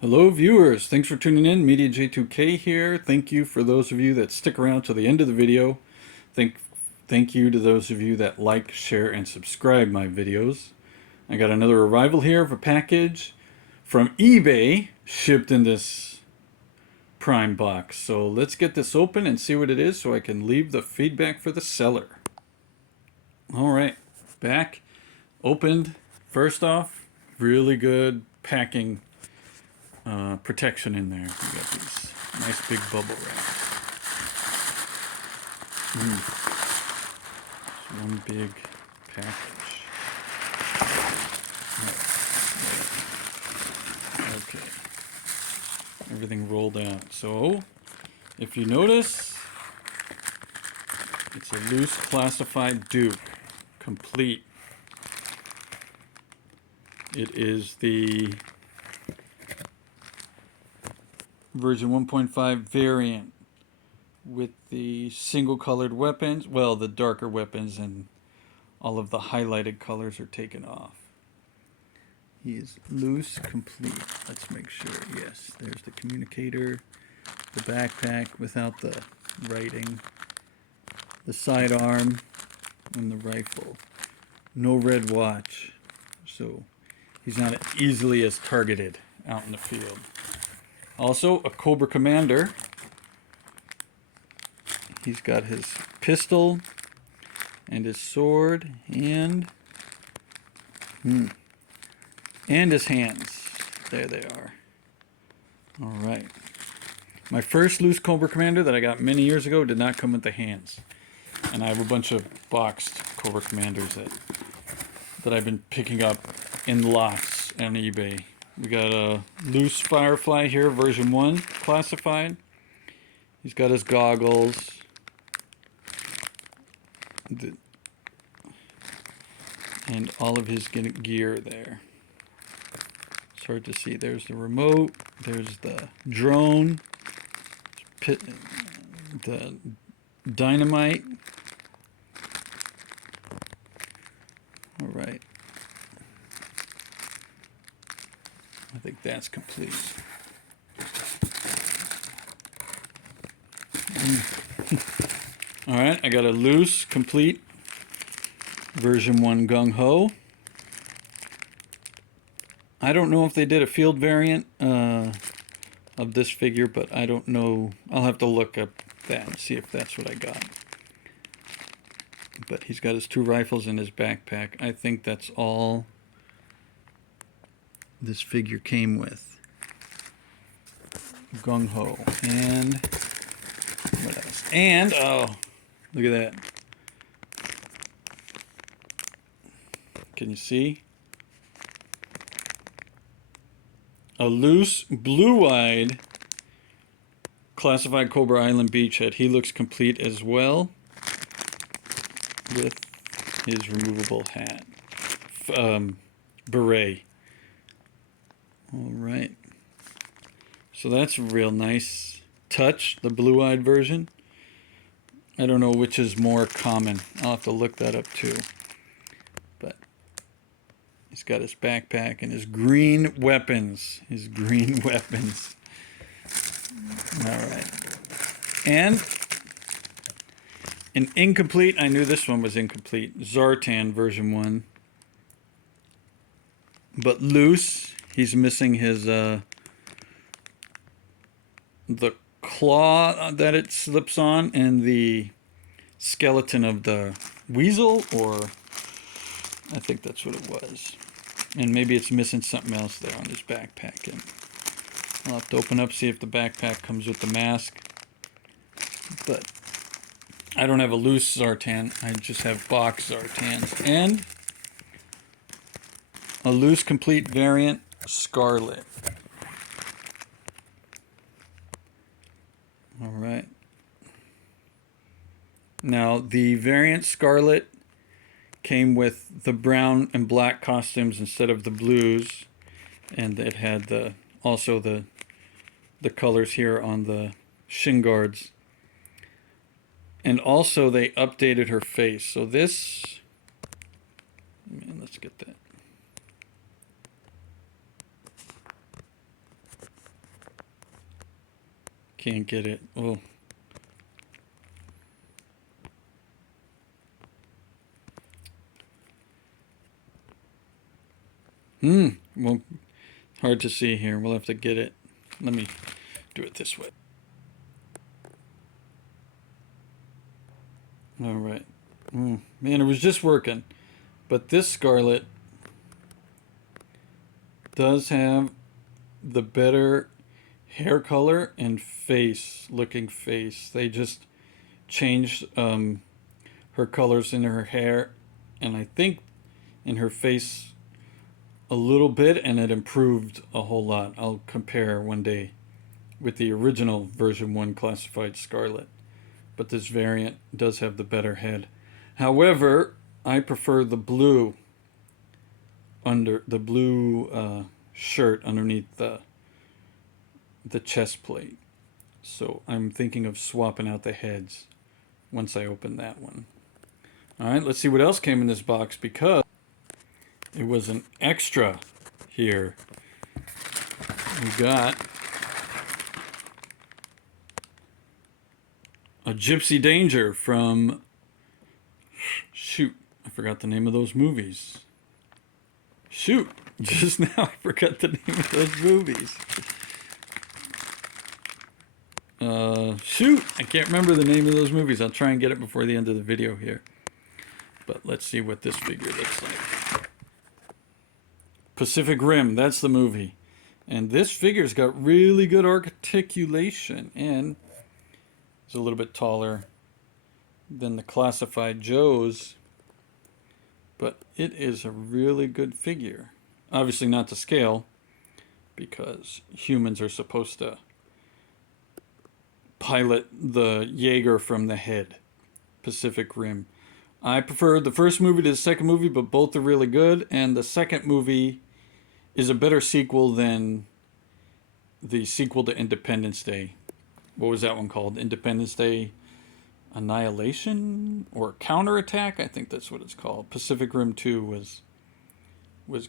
Hello viewers, thanks for tuning in. Media J2K here. Thank you for those of you that stick around to the end of the video. Thank you to those of you that like, share, and subscribe my videos. I got another arrival here of a package from eBay shipped in this Prime box. So let's get this open and see what it is so I can leave the feedback for the seller. Alright, back, opened. First off, really good packing protection in there. You got these nice big bubble wraps. It's one big package. Okay. Everything rolled out. So, if you notice, it's a loose classified dupe. Complete. It is the version 1.5 variant with the single colored weapons. Well, the darker weapons and all of the highlighted colors are taken off. He is loose, complete. Let's make sure. Yes, there's the communicator, the backpack without the writing, the sidearm, and the rifle. No red watch, so he's not easily as targeted out in the field. Also, a Cobra Commander. He's got his pistol and his sword and his hands. There they are. All right. My first loose Cobra Commander that I got many years ago did not come with the hands, and I have a bunch of boxed Cobra Commanders that I've been picking up in lots on eBay. We got a loose Firefly here, version 1, classified. He's got his goggles. And all of his gear there. It's hard to see. There's the remote. There's the drone. The dynamite. All right. I think that's complete. All right, I got a loose, complete version 1 Gung Ho. I don't know if they did a field variant of this figure, but I don't know. I'll have to look up that and see if that's what I got. But he's got his 2 rifles in his backpack. I think that's all this figure came with. Gung Ho. And what else? And, oh, look at that. Can you see? A loose, blue-eyed classified Cobra Island beachhead. He looks complete as well with his removable hat. Beret. All right. So that's a real nice touch, the blue-eyed version. I don't know which is more common. I'll have to look that up too. But he's got his backpack and his green weapons. His green weapons. All right. And an incomplete, I knew this one was incomplete, Zartan version 1. But loose. He's missing his the claw that it slips on and the skeleton of the weasel, or I think that's what it was. And maybe it's missing something else there on his backpack. And I'll have to open up, see if the backpack comes with the mask. But I don't have a loose Zartan. I just have box Zartans. And a loose complete variant Scarlet. All right. Now, the variant Scarlet came with the brown and black costumes instead of the blues, and it had also the colors here on the shin guards. And also they updated her face. So this, let's get that. Can't get it. Oh. Well, hard to see here. We'll have to get it. Let me do it this way. All right. Man, it was just working. But this Scarlet does have the better hair color and looking face. They just changed her colors in her hair and I think in her face a little bit, and it improved a whole lot. I'll compare one day with the original version 1 classified Scarlet, but this variant does have the better head. However, I prefer the blue shirt underneath the chest plate. So I'm thinking of swapping out the heads once I open that one. Alright, let's see what else came in this box, because it was an extra here. We got a Gypsy Danger from, shoot, I forgot the name of those movies. Shoot, just now I forgot the name of those movies. Shoot, I can't remember the name of those movies. I'll try and get it before the end of the video here. But let's see what this figure looks like. Pacific Rim, that's the movie. And this figure's got really good articulation, and it's a little bit taller than the classified Joes, but it is a really good figure. Obviously not to scale, because humans are supposed to pilot the Jaeger from the head. Pacific Rim. I prefer the first movie to the second movie, but both are really good, and the second movie is a better sequel than the sequel to Independence Day. What was that one called? Independence Day Annihilation or Counterattack? I think that's what it's called. Pacific Rim 2 was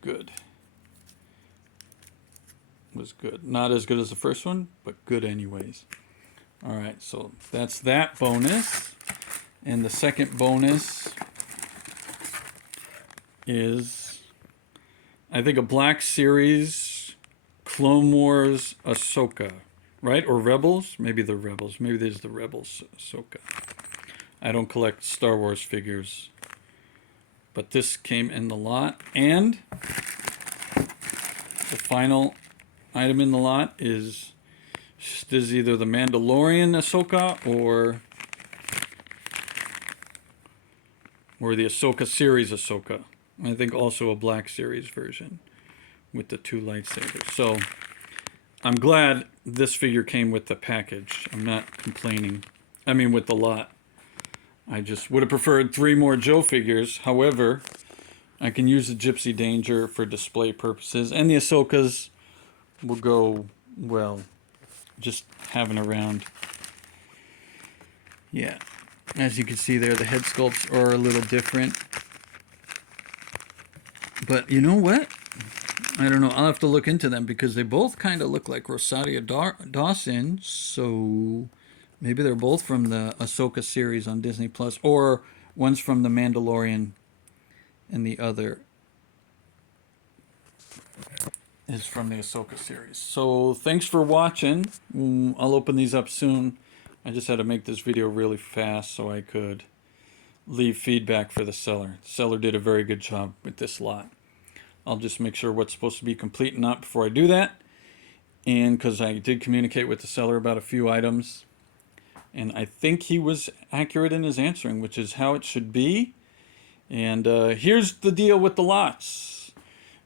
good. Was good. Not as good as the first one, but good anyways. Alright, so that's that bonus. And the second bonus is, I think, a Black Series Clone Wars Ashoka, right? Or Rebels? Maybe the Rebels. Maybe there's the Rebels Ashoka. I don't collect Star Wars figures, but this came in the lot. And the final item in the lot is, this is either the Mandalorian Ahsoka or the Ahsoka series Ahsoka. I think also a Black Series version with the 2 lightsabers. So I'm glad this figure came with the package. I'm not complaining. I mean, with the lot. I just would have preferred 3 more Joe figures. However, I can use the Gypsy Danger for display purposes, and the Ahsokas will go well, just having around. Yeah. As you can see there, the head sculpts are a little different. But you know what? I don't know. I'll have to look into them, because they both kind of look like Rosario Dawson. So maybe they're both from the Ahsoka series on Disney Plus, or one's from the Mandalorian and the other is from the Ahsoka series. So thanks for watching. I'll open these up soon. I just had to make this video really fast so I could leave feedback for the seller. The seller did a very good job with this lot. I'll just make sure what's supposed to be complete and not before I do that. And because I did communicate with the seller about a few items, and I think he was accurate in his answering, which is how it should be. And here's the deal with the lots.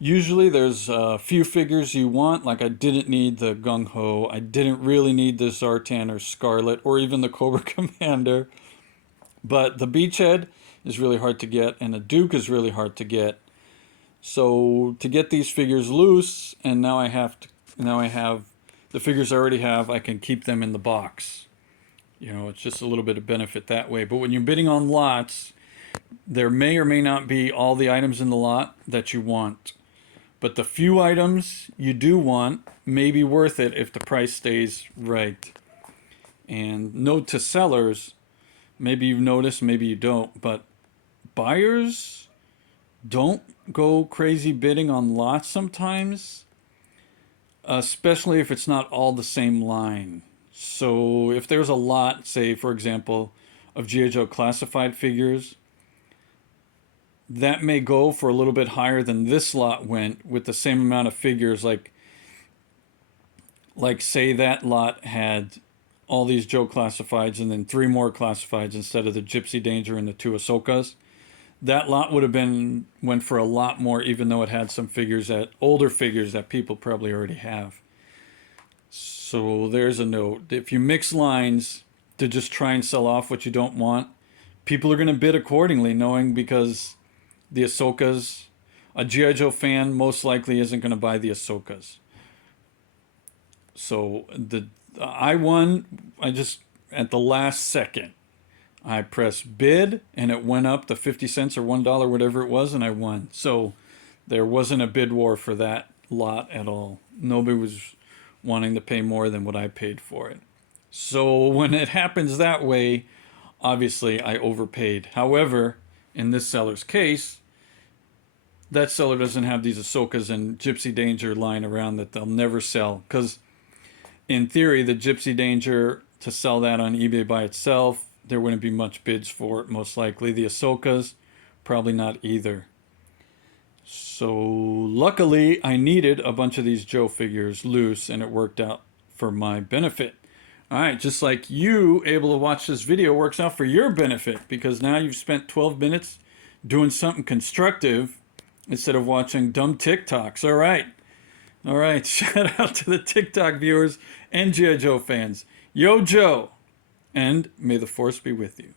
Usually there's a few figures you want, like I didn't need the Gung Ho, I didn't really need the Zartan or Scarlet, or even the Cobra Commander. But the Beachhead is really hard to get, and the Duke is really hard to get. So to get these figures loose, and now I have the figures I already have, I can keep them in the box. You know, it's just a little bit of benefit that way. But when you're bidding on lots, there may or may not be all the items in the lot that you want. But the few items you do want may be worth it if the price stays right. And note to sellers, maybe you've noticed, maybe you don't, but buyers don't go crazy bidding on lots sometimes, especially if it's not all the same line. So if there's a lot, say for example, of G.I. Joe classified figures, that may go for a little bit higher than this lot went with the same amount of figures. Like say that lot had all these Joe classifieds and then 3 more classifieds instead of the Gypsy Danger and the 2 Ashokas. That lot would have went for a lot more, even though it had some figures older figures that people probably already have. So there's a note. If you mix lines to just try and sell off what you don't want, people are going to bid accordingly, knowing because the Ashokas, a G.I. Joe fan most likely isn't going to buy the Ashokas. So I won. I just at the last second, I pressed bid and it went up to 50 cents or $1, whatever it was, and I won. So there wasn't a bid war for that lot at all. Nobody was wanting to pay more than what I paid for it. So when it happens that way, obviously I overpaid. However, in this seller's case, that seller doesn't have these Ashokas and Gypsy Danger lying around that they'll never sell, because in theory, the Gypsy Danger, to sell that on eBay by itself, there wouldn't be much bids for it, most likely. The Ashokas, probably not either. So luckily, I needed a bunch of these Joe figures loose, and it worked out for my benefit. All right, just like you able to watch this video works out for your benefit, because now you've spent 12 minutes doing something constructive instead of watching dumb TikToks. All right. All right, shout out to the TikTok viewers and G.I. Joe fans. Yo, Joe, and may the force be with you.